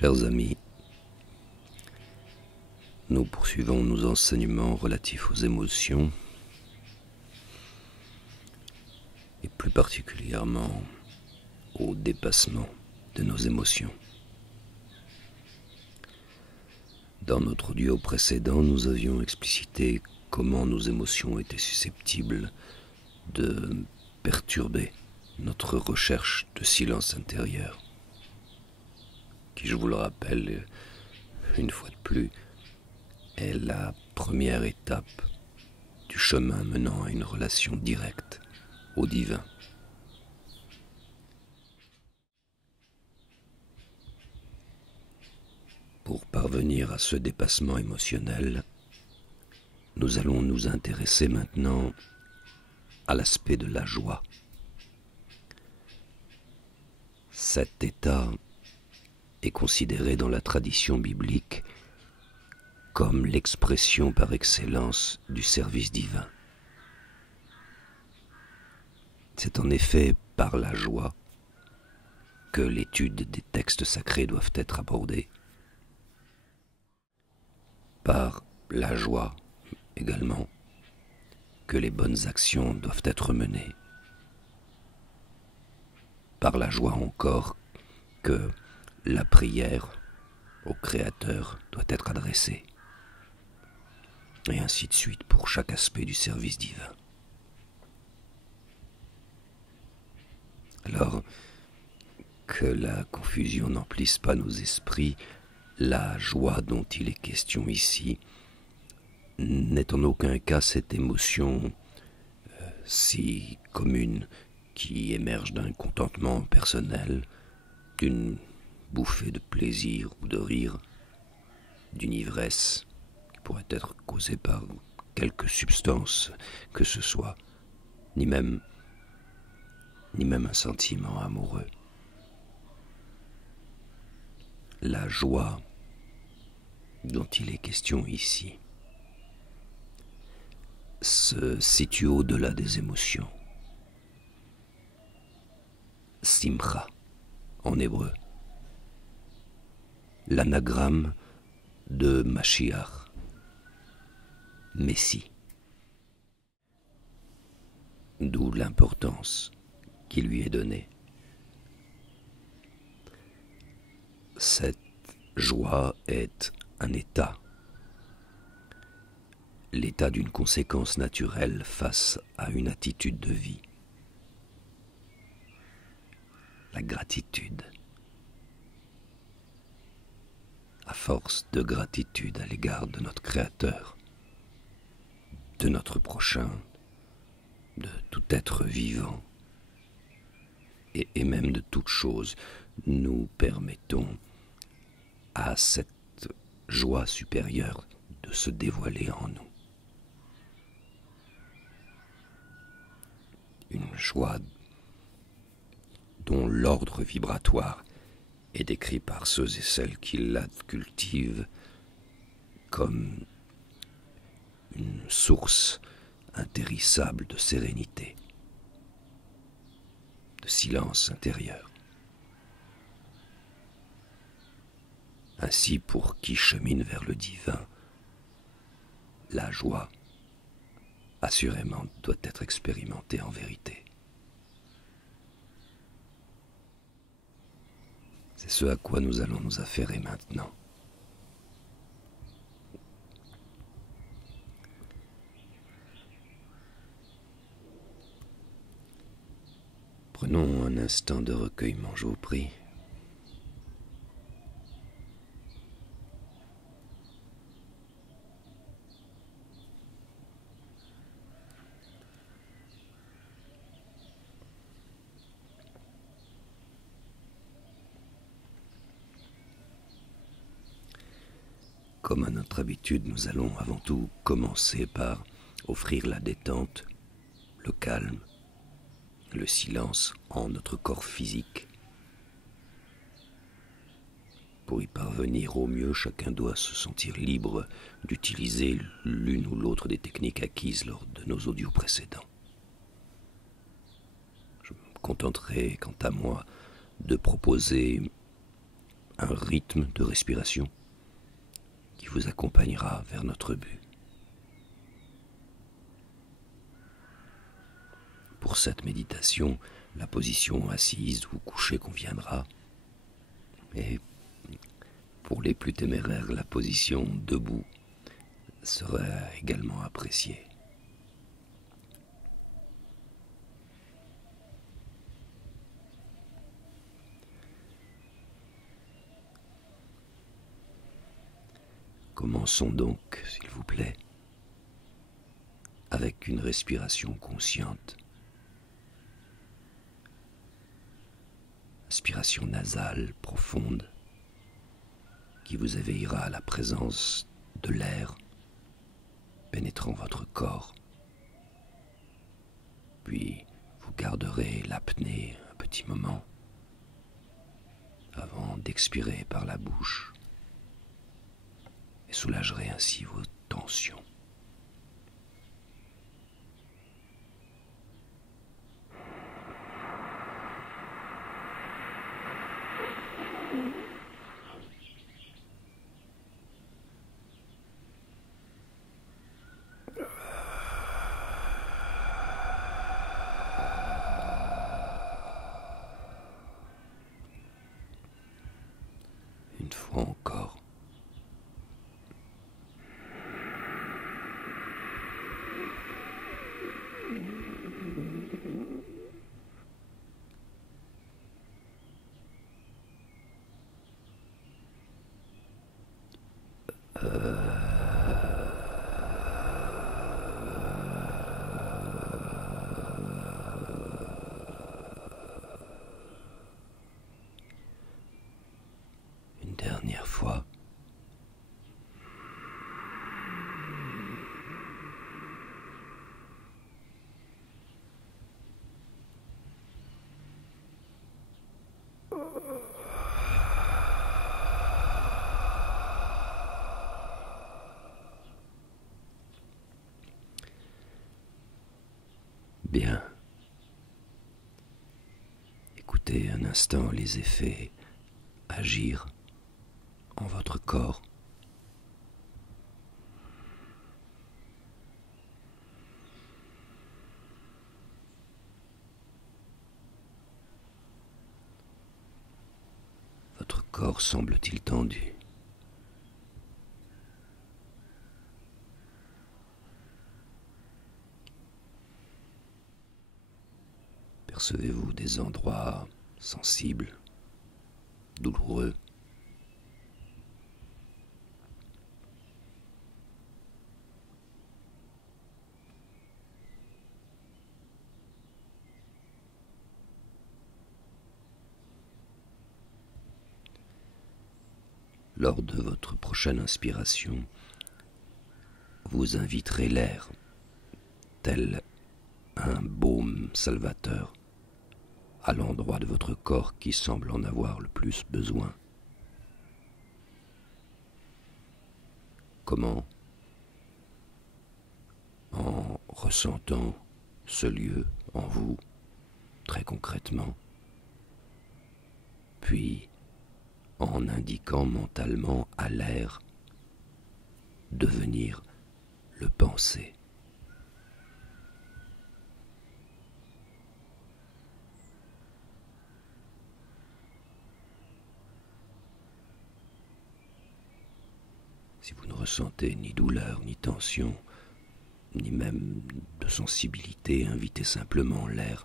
Chers amis, nous poursuivons nos enseignements relatifs aux émotions et plus particulièrement au dépassement de nos émotions. Dans notre audio précédent, nous avions explicité comment nos émotions étaient susceptibles de perturber notre recherche de silence intérieur, qui, je vous le rappelle, une fois de plus, est la première étape du chemin menant à une relation directe au divin. Pour parvenir à ce dépassement émotionnel, nous allons nous intéresser maintenant à l'aspect de la joie. Cet état est considéré dans la tradition biblique comme l'expression par excellence du service divin. C'est en effet par la joie que l'étude des textes sacrés doivent être abordées. Par la joie également que les bonnes actions doivent être menées. Par la joie encore que la prière au Créateur doit être adressée. Et ainsi de suite pour chaque aspect du service divin. Alors, que la confusion n'emplisse pas nos esprits, la joie dont il est question ici n'est en aucun cas cette émotion si commune qui émerge d'un contentement personnel, d'une bouffée de plaisir ou de rire, d'une ivresse qui pourrait être causée par quelque substance que ce soit, ni même un sentiment amoureux. La joie dont il est question ici se situe au-delà des émotions. Simcha, en hébreu. L'anagramme de Mashiach, Messie. D'où l'importance qui lui est donnée. Cette joie est un état, l'état d'une conséquence naturelle face à une attitude de vie. La gratitude. À force de gratitude à l'égard de notre Créateur, de notre prochain, de tout être vivant, et même de toute chose, nous permettons à cette joie supérieure de se dévoiler en nous. Une joie dont l'ordre vibratoire est décrit par ceux et celles qui la cultivent comme une source intérissable de sérénité, de silence intérieur. Ainsi, pour qui chemine vers le divin, la joie, assurément, doit être expérimentée en vérité. C'est ce à quoi nous allons nous affairer maintenant. Prenons un instant de recueillement, je vous prie. Comme à notre habitude, nous allons avant tout commencer par offrir la détente, le calme, le silence en notre corps physique. Pour y parvenir au mieux, chacun doit se sentir libre d'utiliser l'une ou l'autre des techniques acquises lors de nos audios précédents. Je me contenterai, quant à moi, de proposer un rythme de respiration qui vous accompagnera vers notre but. Pour cette méditation, la position assise ou couchée conviendra. Et pour les plus téméraires, la position debout sera également appréciée. Commençons donc, s'il vous plaît, avec une respiration consciente. Inspiration nasale profonde qui vous éveillera à la présence de l'air pénétrant votre corps. Puis vous garderez l'apnée un petit moment avant d'expirer par la bouche et soulagerez ainsi vos tensions. Une fois encore. Une dernière fois. Bien. Écoutez un instant les effets agir en votre corps. Votre corps semble-t-il tendu? Percevez-vous des endroits sensibles, douloureux? Lors de votre prochaine inspiration, vous inviterez l'air, tel un baume salvateur, à l'endroit de votre corps qui semble en avoir le plus besoin. Comment? En ressentant ce lieu en vous, très concrètement, puis en indiquant mentalement à l'air de venir le penser. Si vous ne ressentez ni douleur, ni tension, ni même de sensibilité, invitez simplement l'air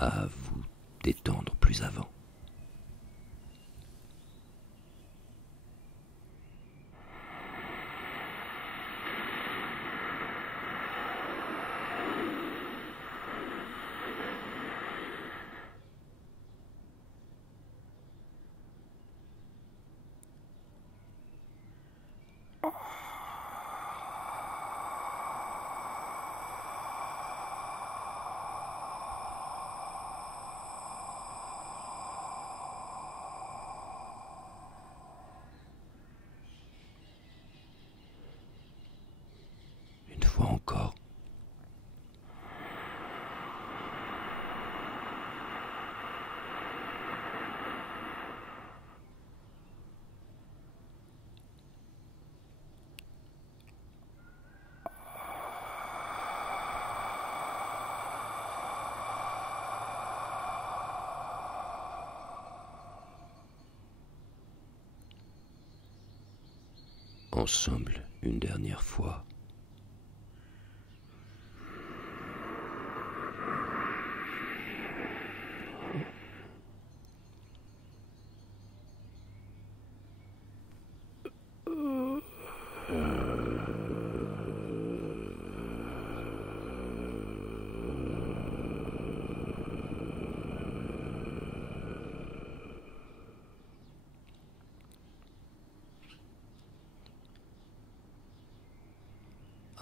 à vous détendre plus avant. ensemble une dernière fois.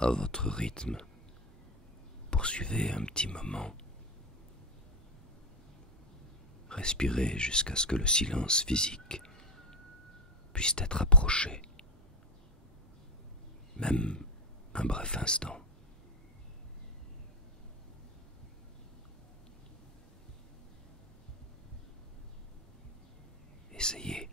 À votre rythme, poursuivez un petit moment. Respirez jusqu'à ce que le silence physique puisse être approché, même un bref instant. Essayez.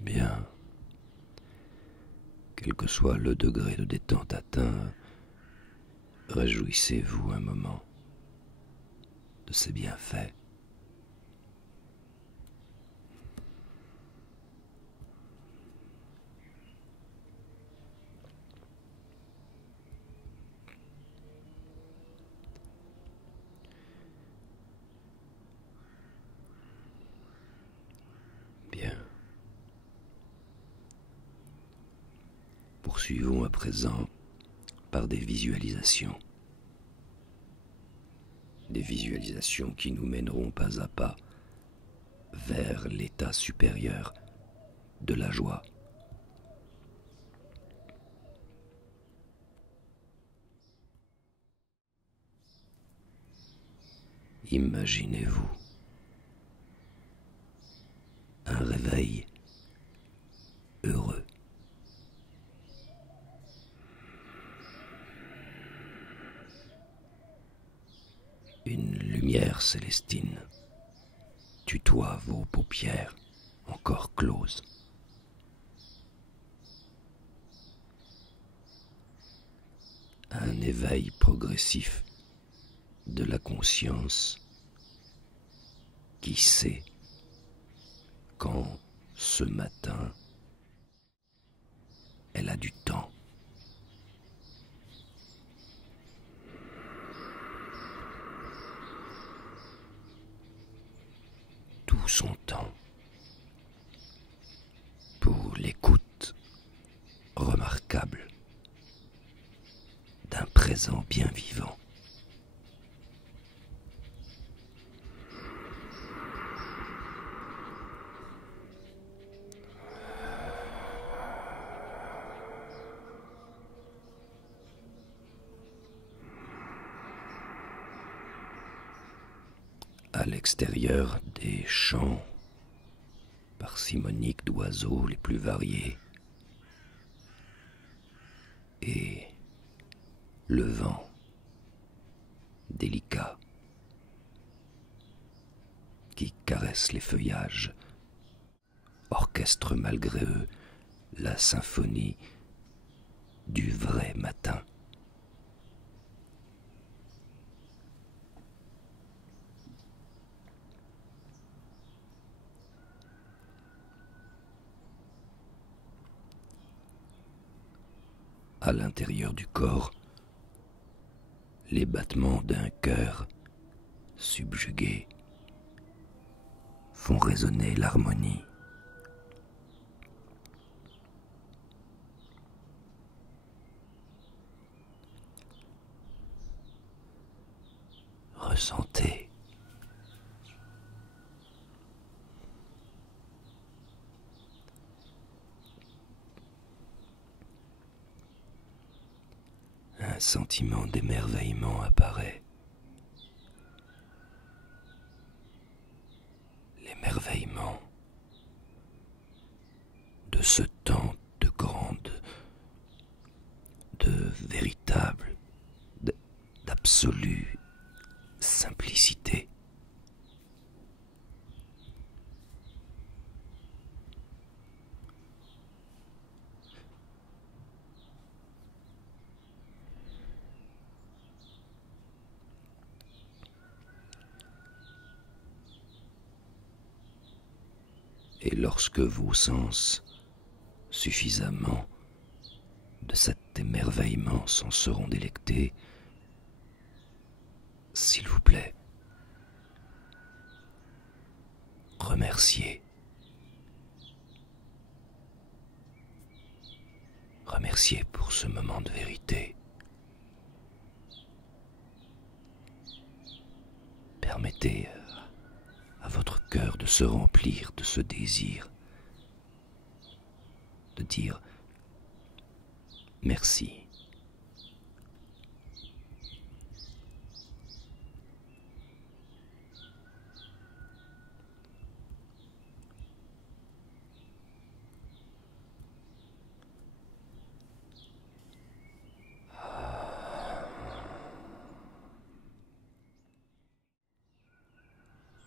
Bien. Quel que soit le degré de détente atteint, réjouissez-vous un moment de ces bienfaits. Bien. Poursuivons à présent par des visualisations. Des visualisations qui nous mèneront pas à pas vers l'état supérieur de la joie. Imaginez-vous un réveil heureux. Une lumière célestine tutoie vos paupières encore closes. Un éveil progressif de la conscience qui sait quand ce matin elle a du temps. Tout son temps pour l'écoute remarquable d'un présent bien vivant. À l'extérieur des chants parcimoniques d'oiseaux les plus variés et le vent délicat qui caresse les feuillages orchestre malgré eux la symphonie du vrai matin. À l'intérieur du corps, les battements d'un cœur subjugué font résonner l'harmonie. Ressentez sentiment d'émerveillement apparaît. L'émerveillement de ce temps de grande, de véritable, d'absolue simplicité. Et lorsque vos sens, suffisamment de cet émerveillement, s'en seront délectés, s'il vous plaît, remerciez. Remerciez pour ce moment de vérité. Permettez à votre cœur de se remplir de ce désir, de dire merci.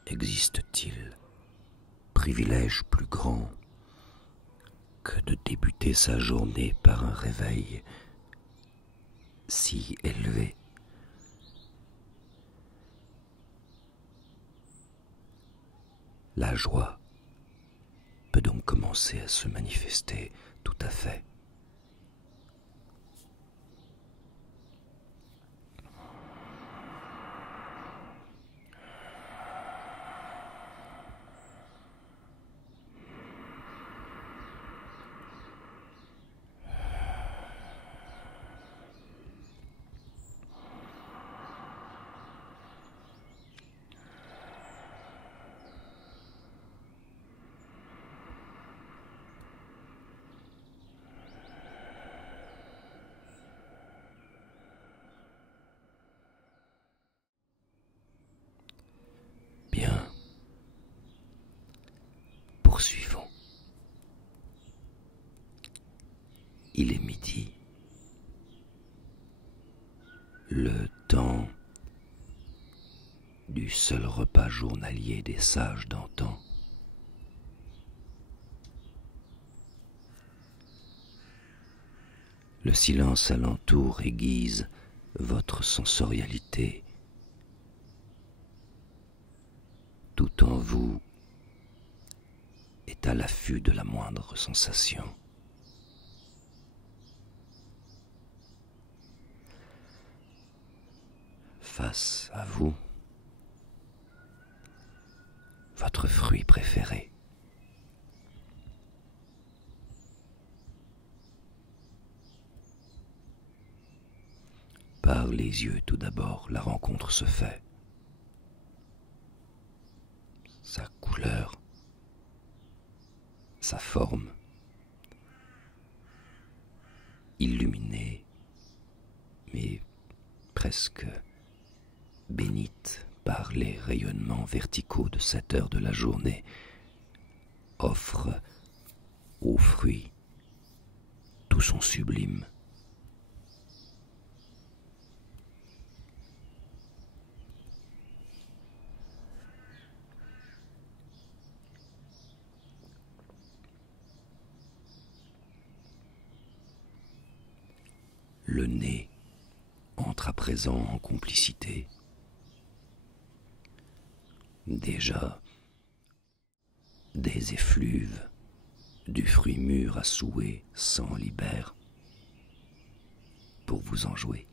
Existe-t-il privilège plus grand que de débuter sa journée par un réveil si élevé? La joie peut donc commencer à se manifester tout à fait. Bien, poursuivons. Il est midi. Le temps du seul repas journalier des sages d'antan. Le silence alentour aiguise votre sensorialité. Tout en vous est à l'affût de la moindre sensation. Face à vous, votre fruit préféré. Par les yeux tout d'abord, la rencontre se fait. Sa couleur, sa forme, illuminée, mais presque bénite par les rayonnements verticaux de cette heure de la journée, offre aux fruits tout son sublime. Le nez entre à présent en complicité. Déjà, des effluves du fruit mûr à souhait s'en libèrent pour vous enjouer.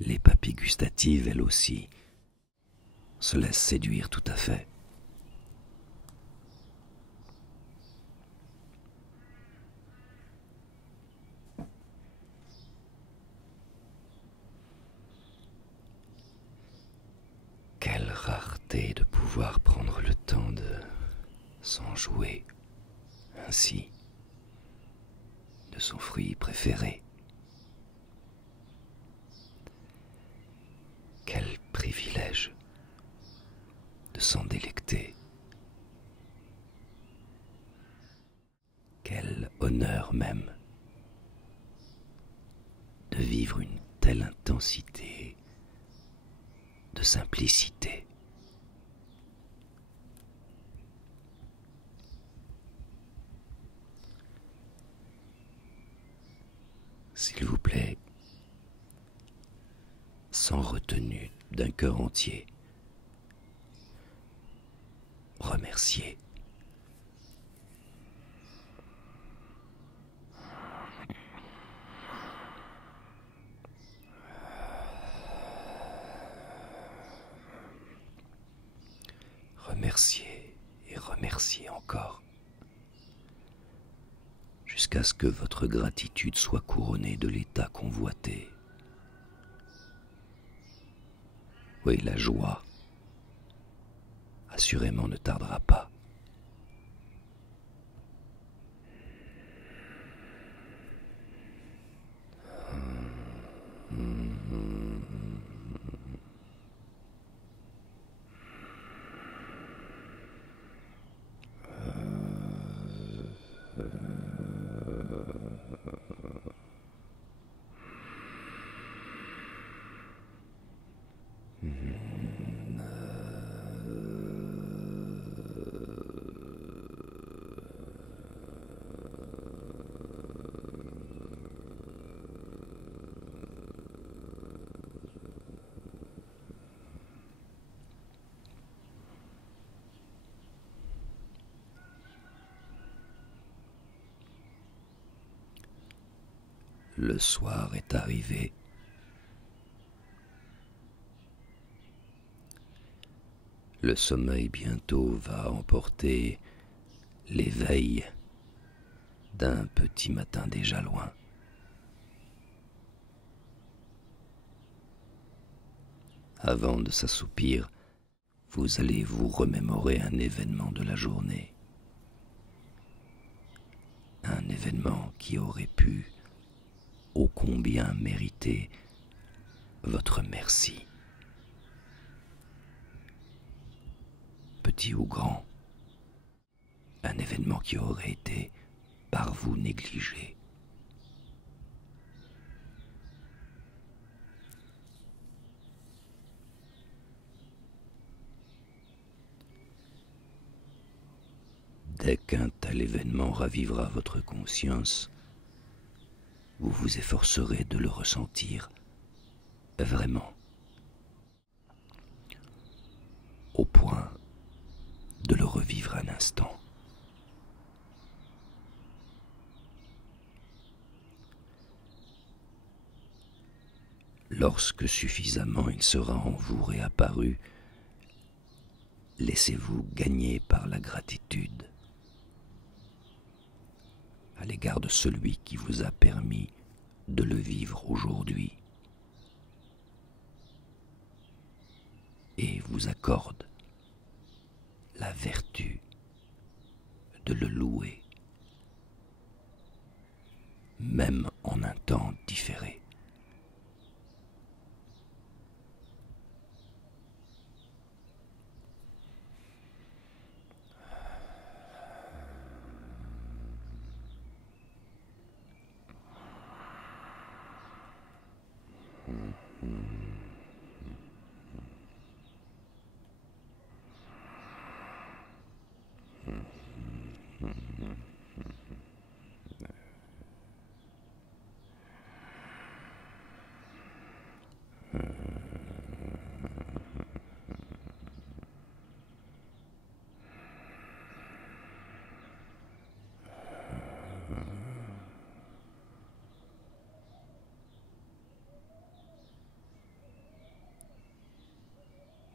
Les papilles gustatives, elles aussi, se laissent séduire tout à fait. pouvoir prendre le temps de s'enjouer ainsi de son fruit préféré. Quel privilège de s'en délecter. Quel honneur même de vivre une telle intensité de simplicité. S'il vous plaît, sans retenue, d'un cœur entier, remerciez. Remerciez et remerciez encore, jusqu'à ce que votre gratitude soit couronnée de l'état convoité. Oui, la joie, assurément, ne tardera pas. Le soir est arrivé. Le sommeil bientôt va emporter l'éveil d'un petit matin déjà loin. Avant de s'assoupir, vous allez vous remémorer un événement de la journée. Un événement qui aurait pu ô combien mériter votre merci. Petit ou grand, un événement qui aurait été par vous négligé. Dès qu'un tel événement ravivera votre conscience, vous vous efforcerez de le ressentir vraiment, au point de le revivre un instant. Lorsque suffisamment il sera en vous réapparu, laissez-vous gagner par la gratitude à l'égard de celui qui vous a permis de le vivre aujourd'hui et vous accorde la vertu de le louer, même en un temps différé.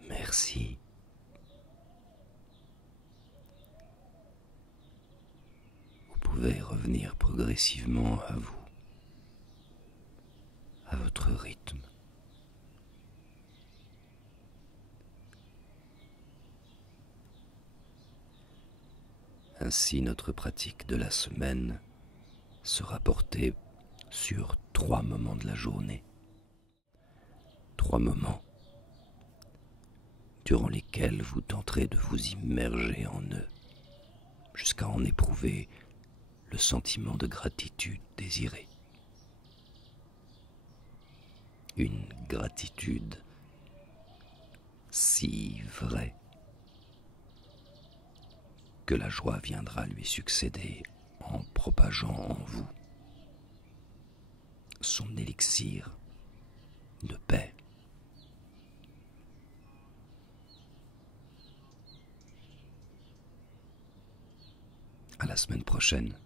Merci. Vous pouvez revenir progressivement à vous, à votre rythme. Ainsi, notre pratique de la semaine sera portée sur 3 moments de la journée. 3 moments durant lesquels vous tenterez de vous immerger en eux, jusqu'à en éprouver le sentiment de gratitude désiré. Une gratitude si vraie que la joie viendra lui succéder en propageant en vous son élixir de paix. À la semaine prochaine.